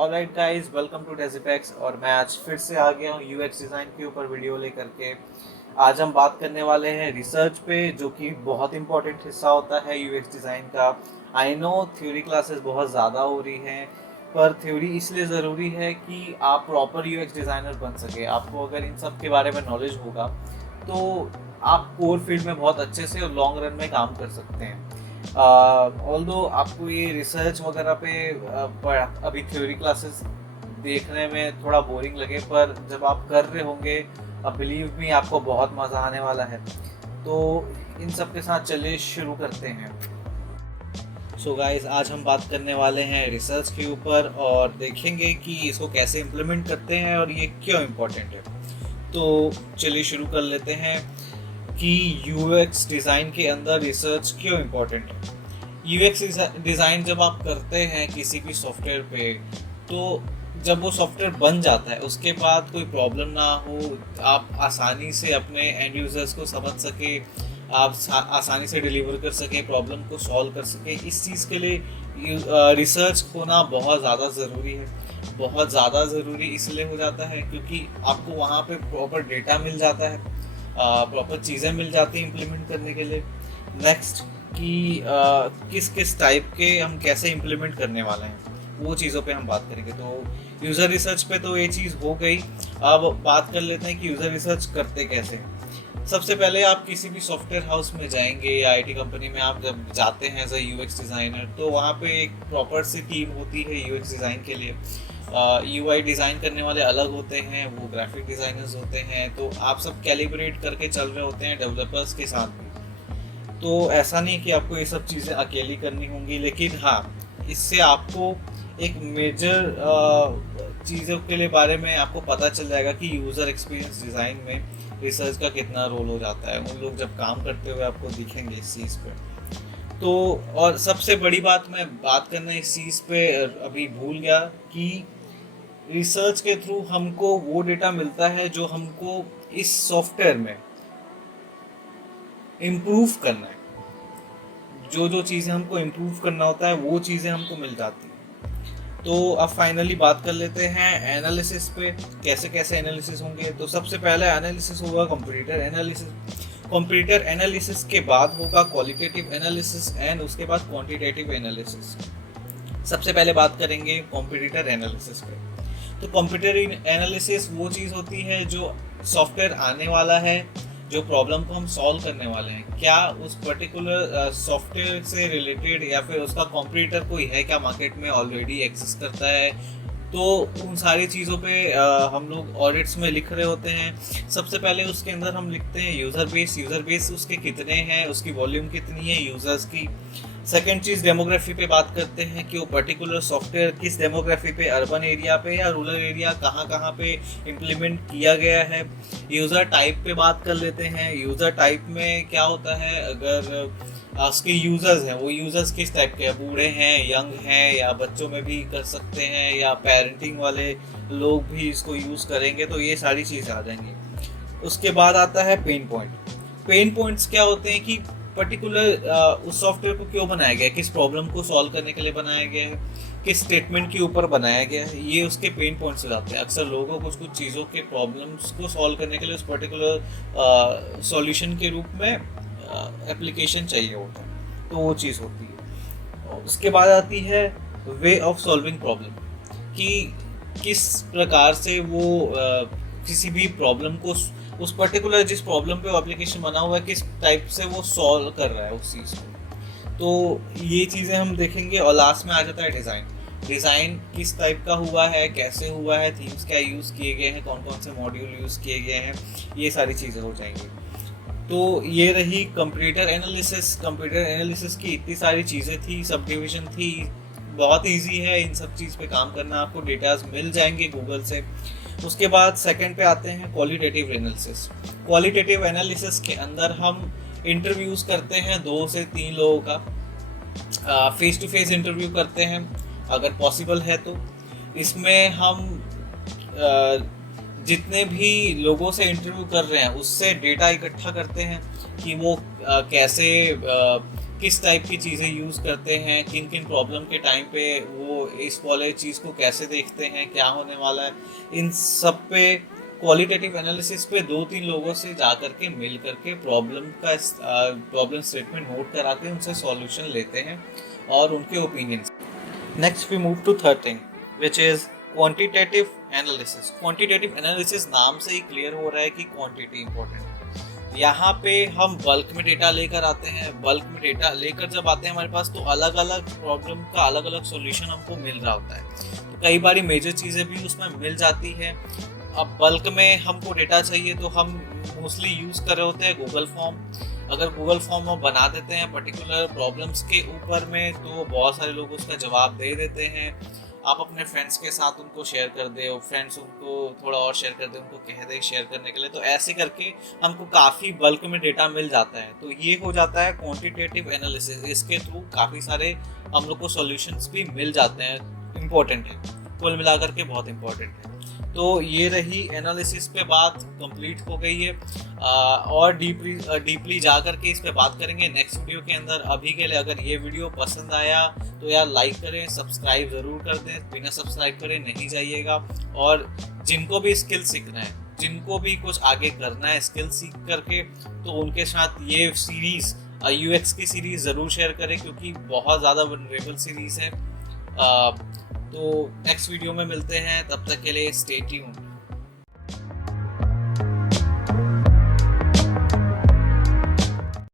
Alright guys, welcome to डेजिपेक्स। और मैं आज फिर से आ गया हूँ यूएक्स डिज़ाइन के ऊपर वीडियो लेकर के। आज हम बात करने वाले हैं रिसर्च पे, जो कि बहुत इंपॉर्टेंट हिस्सा होता है यूएक्स डिज़ाइन का। आई नो थ्योरी क्लासेस बहुत ज़्यादा हो रही हैं, पर थ्योरी इसलिए ज़रूरी है कि आप प्रॉपर यूएक्स डिज़ाइनर बन सके। आपको अगर इन सब के बारे में नॉलेज होगा तो आप कोर फील्ड में बहुत अच्छे से और लॉन्ग रन में काम कर सकते हैं। ऑल्दो आपको ये रिसर्च वगैरह पे अभी थ्योरी क्लासेस देखने में थोड़ा बोरिंग लगे, पर जब आप कर रहे होंगे, बिलीव मी, आपको बहुत मज़ा आने वाला है। तो इन सब के साथ चलिए शुरू करते हैं। सो गाइस, आज हम बात करने वाले हैं रिसर्च के ऊपर और देखेंगे कि इसको कैसे इम्प्लीमेंट करते हैं और ये क्यों इम्पोर्टेंट है। तो चलिए शुरू कर लेते हैं कि यूएक्स डिज़ाइन के अंदर रिसर्च क्यों इम्पोर्टेंट है। यूएक्स डिज़ाइन जब आप करते हैं किसी भी सॉफ्टवेयर पे, तो जब वो सॉफ्टवेयर बन जाता है उसके बाद कोई प्रॉब्लम ना हो, आप आसानी से अपने एंड यूज़र्स को समझ सके, आप आसानी से डिलीवर कर सकें, प्रॉब्लम को सॉल्व कर सकें, इस चीज़ के लिए रिसर्च होना बहुत ज़्यादा ज़रूरी है। बहुत ज़्यादा ज़रूरी इसलिए हो जाता है क्योंकि आपको वहाँ पे प्रॉपर डेटा मिल जाता है, प्रॉपर चीज़ें मिल जाती हैं इम्प्लीमेंट करने के लिए। नेक्स्ट कि किस किस टाइप के हम कैसे इम्प्लीमेंट करने वाले हैं, वो चीज़ों पे हम बात करेंगे। तो यूज़र रिसर्च पे तो ये चीज़ हो गई। अब बात कर लेते हैं कि यूज़र रिसर्च करते कैसे हैं। सबसे पहले आप किसी भी सॉफ्टवेयर हाउस में जाएंगे या आईटी कंपनी में आप जब जाते हैं एज अ यूएक्स डिज़ाइनर, तो वहाँ पे एक प्रॉपर सी टीम होती है यूएक्स डिज़ाइन के लिए। यूआई डिज़ाइन करने वाले अलग होते हैं, वो ग्राफिक डिज़ाइनर्स होते हैं। तो आप सब कैलिब्रेट करके चल रहे होते हैं डेवलपर्स के साथ भी। तो ऐसा नहीं कि आपको ये सब चीज़ें अकेली करनी होंगी, लेकिन हाँ, इससे आपको एक मेजर चीज़ों के लिए बारे में आपको पता चल जाएगा कि यूज़र एक्सपीरियंस डिज़ाइन में रिसर्च का कितना रोल हो जाता है। उन लोग जब काम करते हुए आपको दिखेंगे इस चीज़ पे। तो और सबसे बड़ी बात मैं बात करना इस चीज़ पे अभी भूल गया कि रिसर्च के थ्रू हमको वो डेटा मिलता है जो हमको इस सॉफ्टवेयर में इम्प्रूव करना है। जो जो चीज़ें हमको इम्प्रूव करना होता है वो चीज़ें हमको मिल जाती हैं। तो अब फाइनली बात कर लेते हैं एनालिसिस पे, कैसे कैसे एनालिसिस होंगे। तो सबसे पहले एनालिसिस होगा कंप्यूटर एनालिसिस। कंप्यूटर एनालिसिस के बाद होगा क्वालिटेटिव एनालिसिस एंड उसके बाद क्वांटिटेटिव एनालिसिस। सबसे पहले बात करेंगे कंप्यूटर एनालिसिस पे। तो कंप्यूटर एनालिसिस वो चीज़ होती है जो सॉफ्टवेयर आने वाला है, जो प्रॉब्लम को हम सॉल्व करने वाले हैं, क्या उस पर्टिकुलर सॉफ्टवेयर से रिलेटेड या फिर उसका कॉम्पिटिटर कोई है क्या मार्केट में ऑलरेडी एग्जिस्ट करता है। तो उन सारी चीज़ों पे हम लोग ऑडिट्स में लिख रहे होते हैं। सबसे पहले उसके अंदर हम लिखते हैं यूज़र बेस उसके कितने हैं, उसकी वॉल्यूम कितनी है यूज़र्स की। सेकेंड चीज़, डेमोग्राफी पे बात करते हैं कि वो पर्टिकुलर सॉफ्टवेयर किस डेमोग्राफी पे, अर्बन एरिया पे या रूरल एरिया, कहाँ कहाँ पे इम्प्लीमेंट किया गया है। यूज़र टाइप पे बात कर लेते हैं। यूज़र टाइप में क्या होता है, अगर उसके यूज़र्स हैं, वो यूज़र्स किस टाइप के हैं, बूढ़े हैं, यंग हैं, या बच्चों में भी कर सकते हैं, या पेरेंटिंग वाले लोग भी इसको यूज़ करेंगे। तो ये सारी चीज़ें आ जाएंगी। उसके बाद आता है पेन पॉइंट। पेन पॉइंट्स क्या होते हैं कि पर्टिकुलर उस सॉफ्टवेयर को क्यों बनाया गया है, किस प्रॉब्लम को सॉल्व करने के लिए बनाया गया है, किस स्टेटमेंट के ऊपर बनाया गया है, ये उसके पेन पॉइंट्स हो जाते हैं। अक्सर लोगों को कुछ चीज़ों के प्रॉब्लम्स को सॉल्व करने के लिए उस पर्टिकुलर सॉल्यूशन के रूप में एप्लीकेशन चाहिए होता है, तो वो चीज़ होती है। उसके बाद आती है वे ऑफ सॉल्विंग प्रॉब्लम, कि किस प्रकार से वो किसी भी प्रॉब्लम को, उस पर्टिकुलर जिस प्रॉब्लम पे एप्लीकेशन बना हुआ है, किस टाइप से वो सॉल्व कर रहा है उस चीज़ को। तो ये चीज़ें हम देखेंगे। और लास्ट में आ जाता है डिज़ाइन किस टाइप का हुआ है, कैसे हुआ है, थीम्स क्या यूज़ किए गए हैं, कौन कौन से मॉड्यूल यूज़ किए गए हैं, ये सारी चीज़ें हो जाएंगी। तो ये रही कंप्यूटर एनालिसिस। कंप्यूटर एनालिसिस की इतनी सारी चीज़ें थी, सब डिविज़न थी। बहुत इजी है इन सब चीज़ पे काम करना, आपको डेटाज मिल जाएंगे गूगल से। उसके बाद सेकंड पे आते हैं क्वालिटेटिव एनालिसिस। क्वालिटेटिव एनालिसिस के अंदर हम इंटरव्यूज़ करते हैं 2 से 3 लोगों का, फेस टू फेस इंटरव्यू करते हैं अगर पॉसिबल है तो। इसमें हम जितने भी लोगों से इंटरव्यू कर रहे हैं उससे डेटा इकट्ठा करते हैं कि वो कैसे किस टाइप की चीज़ें यूज़ करते हैं, किन किन प्रॉब्लम के टाइम पे वो इस वाले चीज़ को कैसे देखते हैं, क्या होने वाला है, इन सब पे क्वालिटेटिव एनालिसिस पे 2-3 लोगों से जा करके मिल करके प्रॉब्लम स्टेटमेंट नोट करा के उनसे सॉल्यूशन लेते हैं और उनके opinions. Next we move to third thing which is quantitative analysis. Quantitative analysis नाम से ही क्लियर हो रहा है कि क्वांटिटी इंपॉर्टेंट है। यहाँ पे हम बल्क में डेटा लेकर आते हैं। बल्क में डेटा लेकर जब आते हैं हमारे पास, तो अलग अलग प्रॉब्लम का अलग अलग सॉल्यूशन हमको मिल रहा होता है। तो कई बारी मेजर चीज़ें भी उसमें मिल जाती है। अब बल्क में हमको डेटा चाहिए तो हम मोस्टली यूज़ कर रहे होते हैं गूगल फॉर्म। अगर गूगल फॉर्म हम बना देते हैं पर्टिकुलर प्रॉब्लम्स के ऊपर में, तो बहुत सारे लोग उसका जवाब दे देते हैं। आप अपने फ्रेंड्स के साथ उनको शेयर कर दे, और फ्रेंड्स उनको थोड़ा और शेयर कर दे, उनको कह दे शेयर करने के लिए, तो ऐसे करके हमको काफ़ी बल्क में डेटा मिल जाता है। तो ये हो जाता है क्वांटिटेटिव एनालिसिस। इसके थ्रू काफ़ी सारे हम लोग को सॉल्यूशंस भी मिल जाते हैं। इम्पोर्टेंट है, कुल मिलाकर के बहुत इम्पोर्टेंट है। तो ये रही एनालिसिस पे बात कंप्लीट हो गई है। और डीपली जा कर के इस पे बात करेंगे नेक्स्ट वीडियो के अंदर। अभी के लिए अगर ये वीडियो पसंद आया तो यार लाइक करें, सब्सक्राइब ज़रूर कर दें, बिना सब्सक्राइब करे नहीं जाइएगा। और जिनको भी स्किल सीखना है, जिनको भी कुछ आगे करना है स्किल सीख करके, तो उनके साथ ये सीरीज़ यूएक्स की सीरीज़ ज़रूर शेयर करें, क्योंकि बहुत ज़्यादा वनरेबल सीरीज़ है। तो नेक्स्ट वीडियो में मिलते हैं, तब तक के लिए स्टे ट्यून्ड।